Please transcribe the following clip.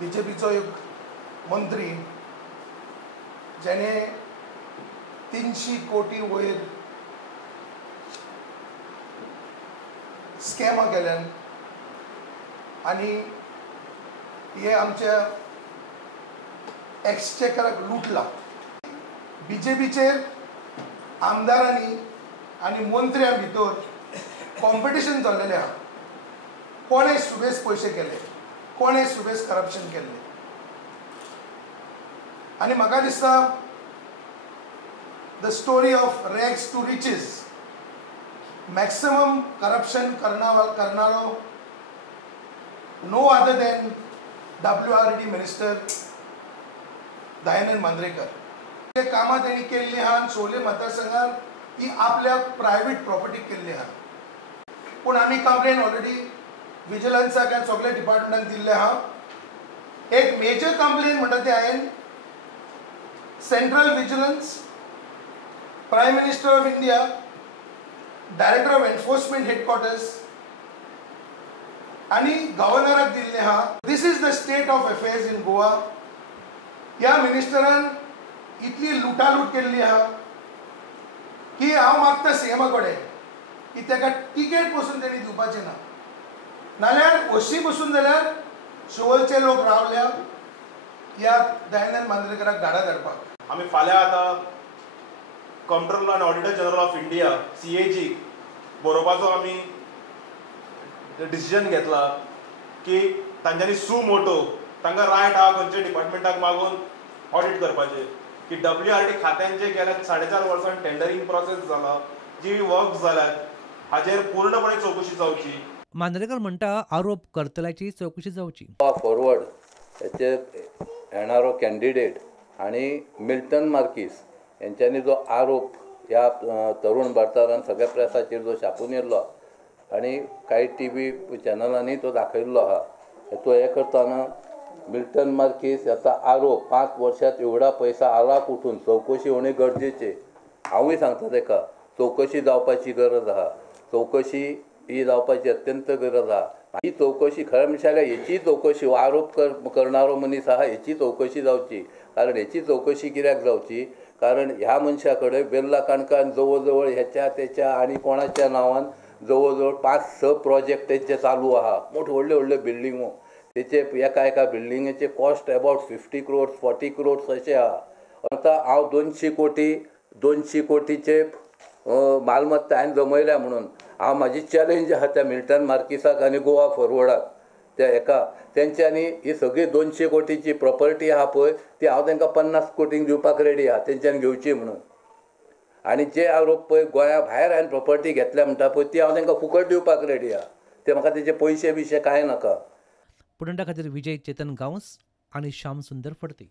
बीजेपीचो एक मंत्री जेने 300 कोटी वयर स्कॅमां केल्यात आनी हे आमच्या एक्सचेकराक लुटला। बीजेपीचेर आमदारांनी आनी मंत्र्यां भितर कॉम्पिटिशन चल्लेलें आहा, कोणे सुबेज पयशे केले, कोणे सुबेज करप्शन केले। आनी म्हाका दिसता the story of rags to riches, maximum corruption करणारो no other than WRD minister Dayanand Mandrekar. जे कामां तेणी केल्लीं आहा छोले मतदारसंघात ती आपल्या प्रायवेट प्रॉपर्टी केल्ली आहा, पूण आमी कंप्लेन ऑलरेडी विजिलन्साक आनी सगळ्या डिपार्टमेंटांक दिल्ले आहा। एक मेजर कंप्लेन म्हणटा ती हांवें central vigilance, prime minister of India, director of enforcement headquarters आनी गव्हर्नराक दिल्ले आहा। This is the state of affairs in Goa. ह्या मिनिस्टरान इतली लुटालूट केल्ली आहा की हांव मागता सीएमा कडेन की ताका तिकेट पसून तेणी दिवपाचें ना, नाल्यार अशी बसून जाल्यार शिवोलचे लोक रावल्या ह्या दयानंद मांद्रेकराक गाडा धाडपाक। आमी फाल्यां आतां कंट्रोलर आनी auditor general of India CAG बरोवपाचो आमी डिसिजन घेतला की तांच्यांनी सू मोटो तांकां रायट आहा खंयच्या डिपार्टमेंटाक मागून ऑडिट करपाचें, की WRD खात्यान जे गेल्या 4.5 वर्सां टेंडरींग प्रोसेस जाला, जी वर्क जाल्यात हाजेर पूर्णपणे चवकशी जावची। मांद्रेकर म्हणटा आरोप करतल्याची चवकशी जावची। फॉरवर्ड हेचे येणारो कॅन्डिडेट आनी मिल्टन मार्कीस यांच्यांनी जो आरोप ह्या तरुण भारतान सगळ्या प्रेसाचेर जो छापून येयल्लो आनी कांय TV चॅनलांनी तो दाखयल्लो आहा, तो हे करतना मिल्टन मार्कीस याचा आरोप 5 वर्षात एवढा पैसा आला कुठून, चौकशी होणे गरजेचे। हांवूय सांगता ताका चौकशी जावपाची गरज आहा, चौकशी ही जावपाची अत्यंत गरज आहा। ही चौकशी खरें म्हणजे जाल्यार हेची चौकशी आरोप करणारो मनीस आहा हेची चौकशी जावची। कारण हेची चौकशी कित्याक जावची, कारण ह्या मनशा कडेन बेल्ला काणकान जवळ जवळ ह्याच्या त्याच्या आनी कोणाच्या नांवान जवळ जवळ 5-6 प्रोजेक्ट तेंचे चालू आहा, मोठ व्हडल्यो बिल्डिंगो। तेचे एका बिल्डिंगेचे कॉस्ट अबाउट 50 crores 40 crores अशें आहा। आतां हांव 200 कोटीचे मालमत्ता हांवें जमयल्या म्हणून हांव म्हाजी चॅलेंज आहा त्या मिल्टन मार्किसाक आनी गोवा फॉरवर्डाक त्या तेंच्यांनी ही सगळी 200 कोटीची प्रॉपर्टी आहा पळय ती हांव तांकां 50 कोटींक दिवपाक रेडी आहा तेंच्यांनी घेवची म्हणून। आनी जे आरोप पळय गोंया भायर हांवें प्रॉपर्टी घेतल्या म्हणटा पळय ती हांव तांकां फुकट दिवपाक रेडी आहा। ते म्हाका तेचे पयशे बिशे कांय नाका। पुणेंटा खातीर विजय चेतन गांवस आनी श्याम सुंदर फडते।